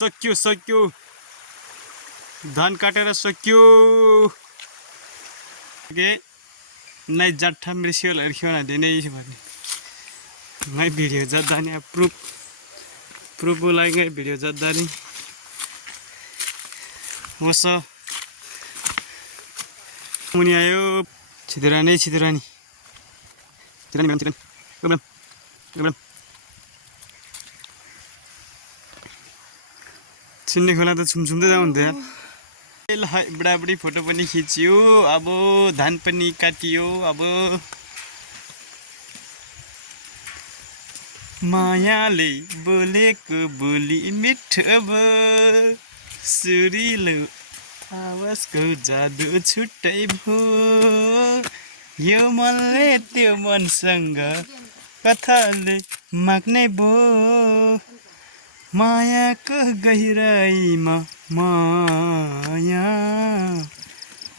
सक्यो धान काटेर सक्यो के नै जट्ठा मृष्यल खिउना दिनै भने मैं भिडियो जाँदा नि प्रुफ बोलाएंगे भिडियो जाँदा नि मस मुनि आयो छिदरानी छिन्ने खोला त छुमछुम्दै जानुहुन्थ्यो यार बुढाबुढी फोटो पनि खिचियो अब धान पनि काटियो अब मायाले बोलेको बोली मिठो सुरिलो आवाजको जादु छुट्टै भो यो मनले त्यो मनसँग कथाले माग्ने भो मायाको गहिराईमा माया